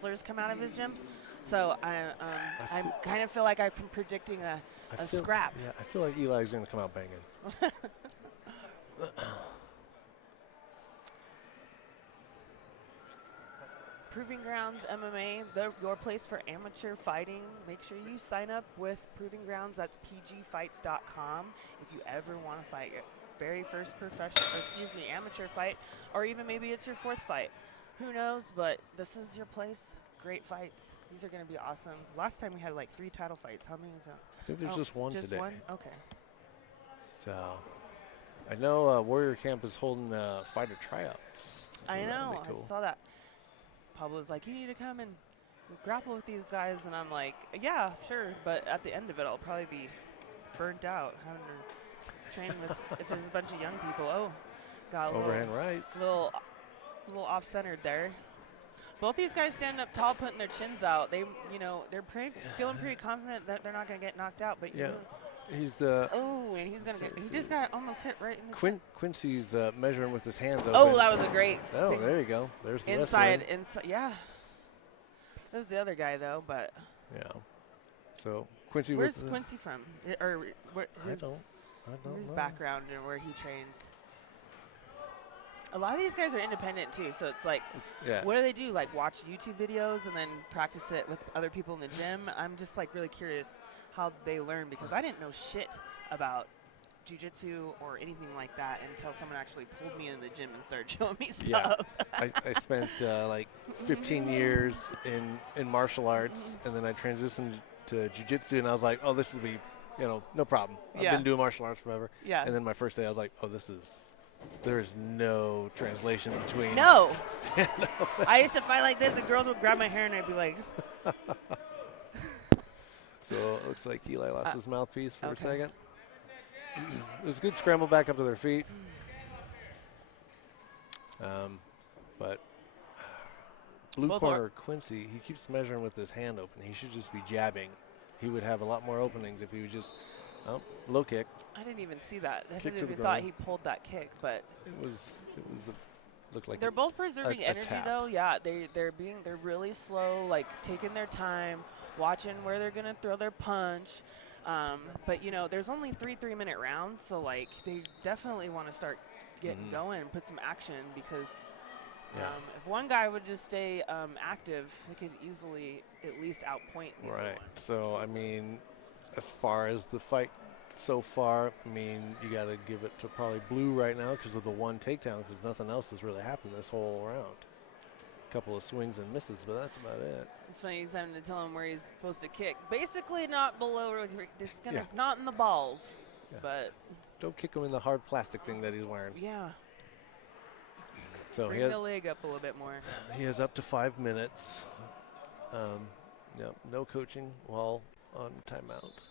wrestlers come out of his gyms. So I kind of feel like I'm predicting a scrap. Yeah, I feel like Eli's going to come out banging. Proving Grounds MMA, your place for amateur fighting. Make sure you sign up with Proving Grounds. That's pgfights.com. If you ever want to fight your very first amateur fight, or even maybe it's your fourth fight. Who knows? But this is your place. Great fights. These are going to be awesome. Last time we had like 3 title fights. How many is that? I think there's just one just today. Just one? Okay. So I know Warrior Camp is holding fighter tryouts. So I know. cool. I saw that. Pablo's like, you need to come and grapple with these guys. And I'm like, yeah, sure. But at the end of it, I'll probably be burnt out having to train with if there's a bunch of young people. Oh, got a overhand right. little off-centered there. Both these guys standing up tall, putting their chins out. They, they're feeling pretty confident that they're not going to get knocked out. But yeah, he's oh, and he's going to get. He just got almost hit right in the Quincy's measuring with his hands open. Oh, that was a great. Oh, there you go. There's the inside. Yeah. That was the other guy though, but. Yeah. So Quincy. Where's Quincy from? Or I don't his know. background and where he trains. A lot of these guys are independent too, so it's like, what do they do? Like watch YouTube videos and then practice it with other people in the gym? I'm just like really curious how they learn because I didn't know shit about jiu-jitsu or anything like that until someone actually pulled me in the gym and started showing me stuff. Yeah, I spent like 15 years in martial arts, and then I transitioned to jiu-jitsu, and I was like, oh, this will be, no problem. I've been doing martial arts forever. Yeah. And then my first day, I was like, oh, there's no translation between. No. Stand-up. I used to fight like this, and girls would grab my hair, and I'd be like. So it looks like Eli lost his mouthpiece for a second. It was a good scramble back up to their feet. But blue corner Quincy, he keeps measuring with his hand open. He should just be jabbing. He would have a lot more openings if he would just low kick. I didn't even see that. I Kick didn't to the even thought groin. he pulled that kick, but looked like they're both preserving energy tap. though. Yeah, they're really slow, like taking their time, watching where they're gonna throw their punch. But there's only 3 3-minute rounds, so like they definitely want to start getting going and put some action because if one guy would just stay active, he could easily at least outpoint the other one. So I mean, as far as the fight so far, I mean, you got to give it to probably blue right now because of the one takedown, because nothing else has really happened this whole round. A couple of swings and misses, but that's about it. It's funny, he's having to tell him where he's supposed to kick. Basically not below, just gonna not in the balls, but. Don't kick him in the hard plastic thing that he's wearing. Yeah. So bring the leg up a little bit more. He has up to 5 minutes. No coaching while on timeout.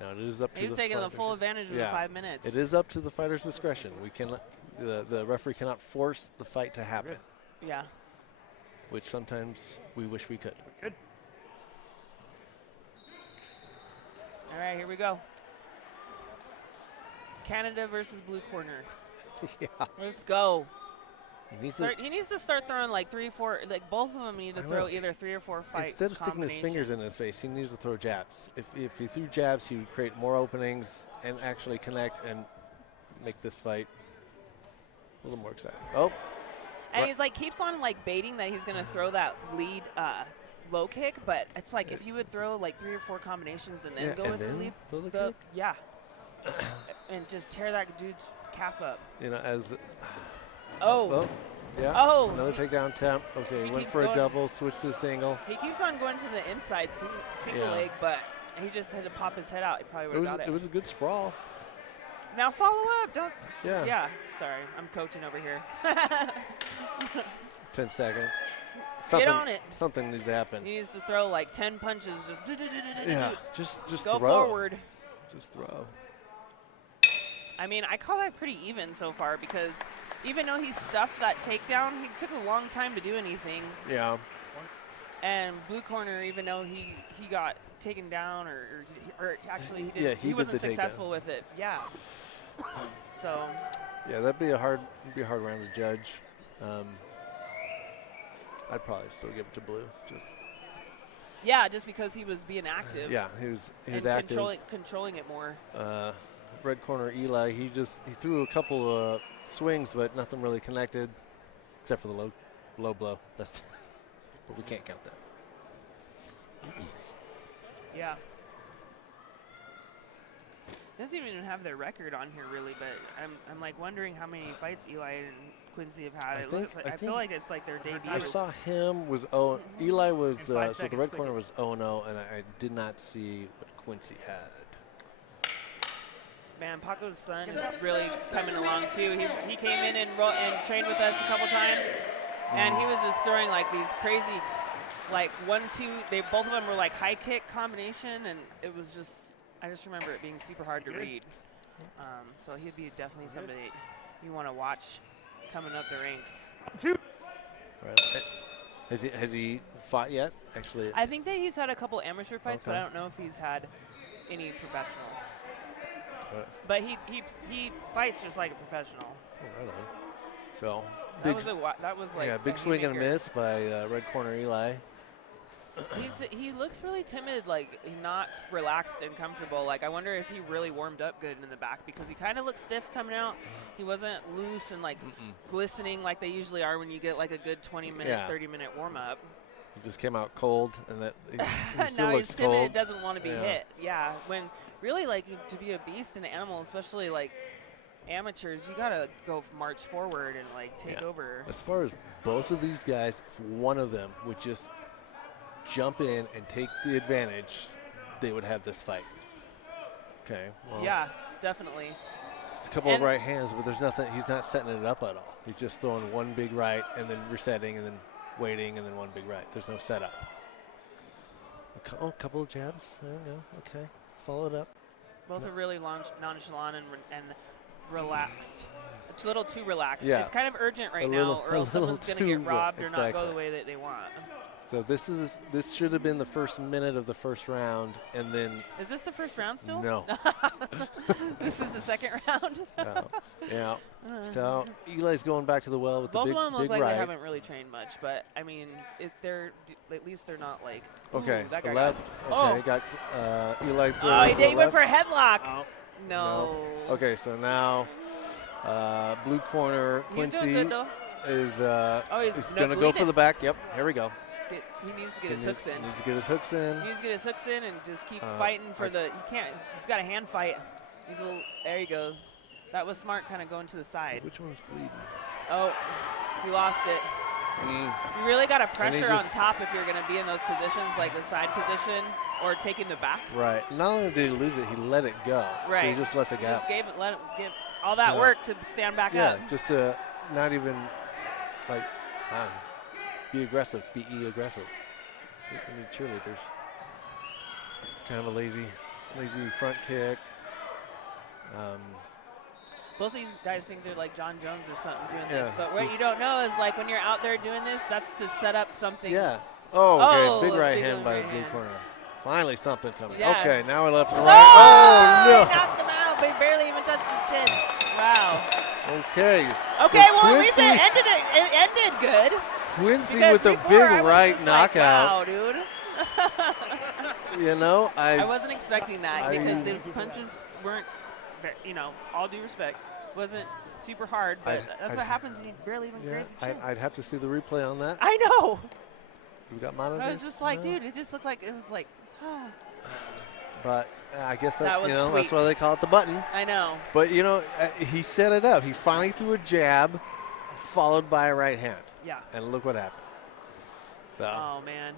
Now it is up to he's taking the full advantage of the 5 minutes. It is up to the fighter's discretion. We cannot, the referee cannot force the fight to happen. Yeah. Which sometimes we wish we could. Good. All right, here we go. Canada versus blue corner. Yeah. Let's go. He needs to start throwing like 3 or 4. Like both of them need to throw either 3 or 4 fight. Instead of sticking his fingers in his face, he needs to throw jabs. If he threw jabs, he would create more openings and actually connect and make this fight a little more exciting. Oh. And he's like keeps on like baiting that he's gonna throw that lead low kick, but it's like if you would throw like 3 or 4 combinations and then go with the lead, throw the kick? Yeah, and just tear that dude's calf up. As. Oh. Yeah. Oh. Another takedown attempt. Okay, went for a double, switched to a single. He keeps on going to the inside single leg, but he just had to pop his head out. He probably would have got it. It was a good sprawl. Now follow up. Don't. Yeah. Yeah. Sorry, I'm coaching over here. 10 seconds. Get on it. Something needs to happen. He needs to throw like 10 punches. Just go throw. forward. Just throw. I mean, I call that pretty even so far because even though he stuffed that takedown, he took a long time to do anything. Yeah. And blue corner, even though he got taken down or actually he wasn't successful with it. Yeah. So. Yeah, that'd be a hard round to judge. I'd probably still give it to Blue. Yeah, just because he was being active. Yeah, he was and active. Controlling it more. Red corner Eli, he threw a couple of swings, but nothing really connected, except for the low blow. But we can't count that. Yeah. Doesn't even have their record on here really, but I'm like wondering how many fights Eli and Quincy have had. I feel like it's like their debut. I saw him was Eli was so the red corner was 0-0, and I did not see what Quincy had. Man, Paco's son is really coming along too. He came in and trained with us a couple times, and he was just throwing like these crazy, like 1-2. Both of them were like high kick combination, and it was just. I just remember it being super hard to read. So he'd be definitely somebody you want to watch coming up the ranks. Right. Has he fought yet? Actually, I think that he's had a couple amateur fights, but I don't know if he's had any professional. But he fights just like a professional. Oh, right on. So that was like big swing and a miss by red corner Eli. He looks really timid, like not relaxed and comfortable. Like I wonder if he really warmed up good in the back because he kind of looked stiff coming out. He wasn't loose and like glistening like they usually are when you get like a good 20-minute, 30-minute warm up. He just came out cold, and that he still now looks he's timid, cold. doesn't want to be hit. Yeah, when really like to be a beast and an animal, especially like amateurs, you gotta go march forward and like take over. As far as both of these guys, if one of them would just jump in and take the advantage, they would have this fight. Okay. Well, yeah, definitely. There's a couple of right hands, but there's nothing. He's not setting it up at all. He's just throwing one big right and then resetting and then waiting and then one big right. There's no setup. A couple of jabs. There we go. Okay. Follow it up. Both are really nonchalant and relaxed. It's a little too relaxed. Yeah. It's kind of urgent right now, or else someone's going to get robbed or not go the way that they want. So this should have been the first minute of the first round, and then. Is this the first round still? No. This is the second round. Yeah. So Eli's going back to the well with both the big of them look like right. they haven't really trained much, but I mean, at least they're not like. Okay. That guy left. Got Eli. He went for a headlock. Oh. No. Okay, so now blue corner Quincy is going to go for the back. Yep. Here we go. He needs to get his hooks in. Needs to get his hooks in. He needs to get his hooks in and just keep fighting for the. He can't. He's got a hand fight. He's a little. There you go. That was smart, kind of going to the side. So which one's bleeding? Oh, he lost it. You really got to pressure on top if you're going to be in those positions, like the side position or taking the back. Right. Not only did he lose it, he let it go. Right. So he just let the gap. Let him give all that work to stand back up. Yeah, just to not even like. Be aggressive. Be aggressive. We need cheerleaders. Kind of a lazy front kick. Both of these guys think they're like John Jones or something doing this, but what you don't know is like when you're out there doing this, that's to set up something. Yeah. Oh, okay. Big right hand by the blue corner. Finally something coming. Yeah. Okay, now we're left and right. Oh, no. He knocked him out, but he barely even touched his chin. Wow. Okay. Okay, so well, at least it ended good. Quincy with the big right knockout. Like, wow, dude. You know, I wasn't expecting that because those punches weren't, all due respect, wasn't super hard, but that's what happens when you barely even graze the chin. I'd have to see the replay on that. I know. We got monitors. I was just like, dude, it just looked like it was like. But I guess that was that's why they call it the button. I know. But he set it up. He finally threw a jab, followed by a right hand. Yeah. And look what happened. So. Oh man.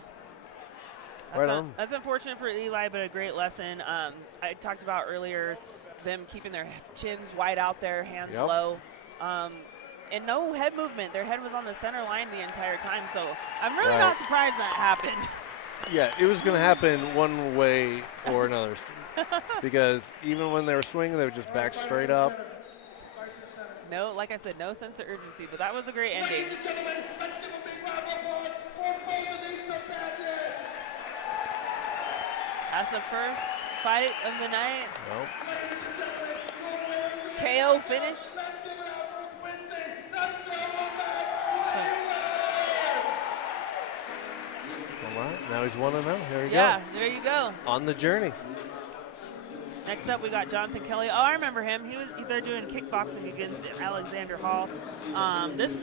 That's unfortunate for Eli, but a great lesson. I talked about earlier them keeping their chins wide out there, hands low, and no head movement. Their head was on the center line the entire time, so I'm really not surprised that happened. Yeah, it was going to happen one way or another because even when they were swinging, they would just back straight up. No, like I said, no sense of urgency, but that was a great ending. Ladies and gentlemen, let's give a big round of applause for both of these combatants. That's the first fight of the night. Nope. Ladies and gentlemen, KO finish. Let's give it up for Quincy, the silverback winner. All right, now he's 1-0. Here we Yeah, go. there you go. On the journey. Next up, we got Jonathan Kelly. Oh, I remember him. They're doing kickboxing against Alexander Hall. This